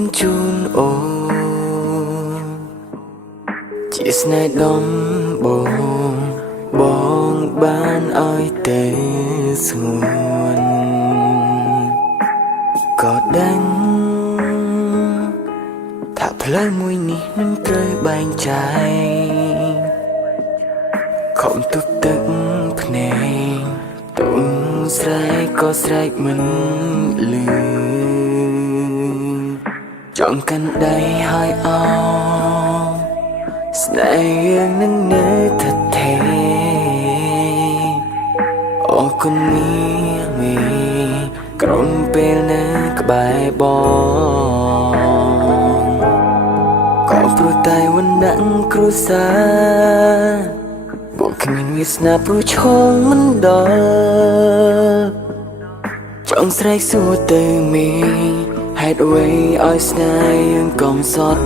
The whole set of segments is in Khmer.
មានជូនអូនជាស្នេហ៍ដំបងបានឲ្យទេស្ងួនក៏ដឹងថាផ្លូវមួយនេះនឹងត្រូវបែងចែកខំទប់ទឹកភ្នែកទុំស្រែកក៏ស្រែកមិនលឺចង់កាន់ដៃហើយអោស្នេហ៍យើងនឹងនៅថិតថេរអរគុណមីក្រុមពេលនៅក្បែរបងក៏ព្រោះតែវណ្ណៈគ្រួសារបងគ្មានវាសនាព្រោះឈោងមិនដល់ចង់ស្រែកសួរទៅមីហេតុអ្វីឲ្យស្នេហ៍យើងកំសត់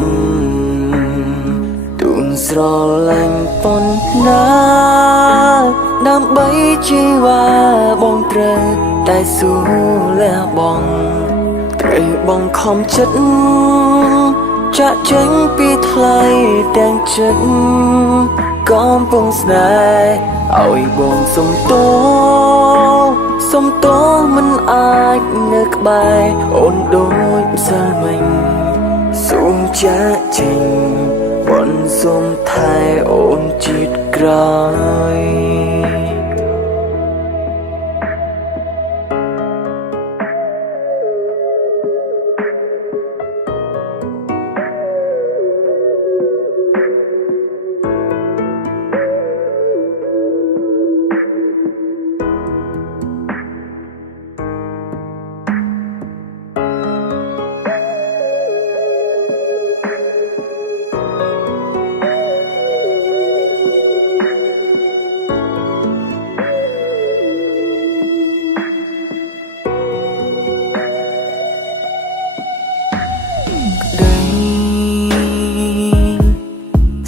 ទូនស្រឡាញ់ប៉ុណ្ណាដើម្បីជីវ៉ាបងត្រូវតែសួរលះបងត្រូវបងខំចិត្តចាក់ចេញពីថ្លៃទាំងចិត្តកំពុងស្នេហ៍ឲ្យបងសុំទោមិនអាចនៅក្បែរអូនដូចម្សិលមិញសូមចាក់ចេញបនសូមថែអូនជាតិក្រោយ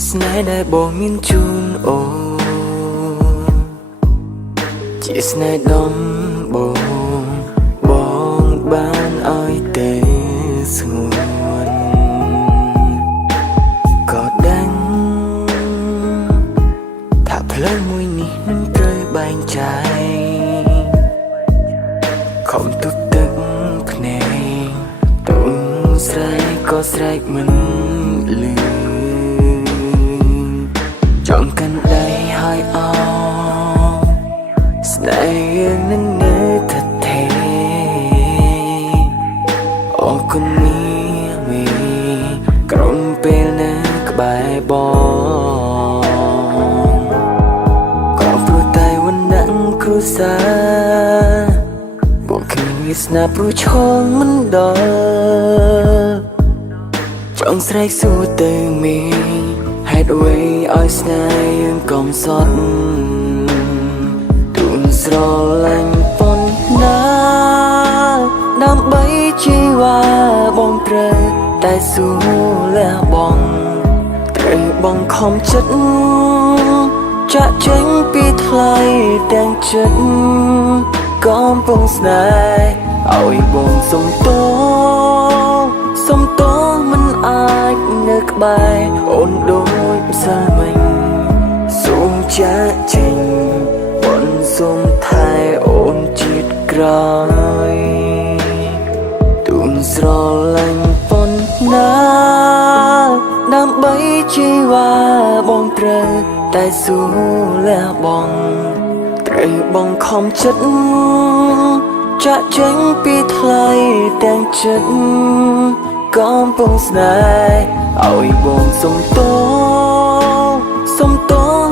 ស្នេហ៍ដែលបងមានជូនអូនជាស្នេហ៍ដំបងបានឲ្យទេស្ងួនក៏ដឹងថាផ្លូវមួយនេះនឹងត្រូវបែងចែកខំទប់ទឹកភ្នែកទុំស្រែកក៏ស្រែកមិនលឺចង់កាន់ដៃហើយអោស្នេហ៍យើងនឹងនៅថិតថេរអរគុណមីក្រុមពេលនៅក្បែរបងក៏ព្រោះតែវណ្ណៈគ្រួសារបងគ្មានវាសនាព្រោះឈោងមិនដល់ចង់ស្រែកសួរទៅមីហេតុអ្វីឲ្យស្នេហ៍យើងកំសត់ទូនស្រឡាញ់ប៉ុណ្ណាដើម្បីជីវ៉ាបងត្រូវតែសួរលះបងត្រូវបងខំចិត្តចាក់ចេញពីថ្លៃទាំងចិត្តកំពុងស្នេហ៍ឲ្យបងសុំទោមិនអាចនៅក្បែរអូនដូចម្សិលមិញសូមចាក់ចេញបនសូមថែអូនជាតិក្រោយទូនស្រឡាញ់ប៉ុណ្ណាដើម្បីជីវ៉ាបងត្រូវតែសួរលះបងត្រូវបងខំចិត្តចាក់ចេញពីថ្លៃទាំងចិត្តកំពុងស្នេហ៍ឲ្យបងសុំទោ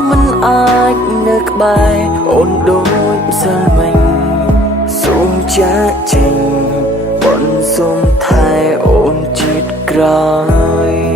មិនអាចនៅក្បែរអូនដូចម្សិលមិញសូមចាក់ចេញបនសូមថែអូនជាតិក្រោយ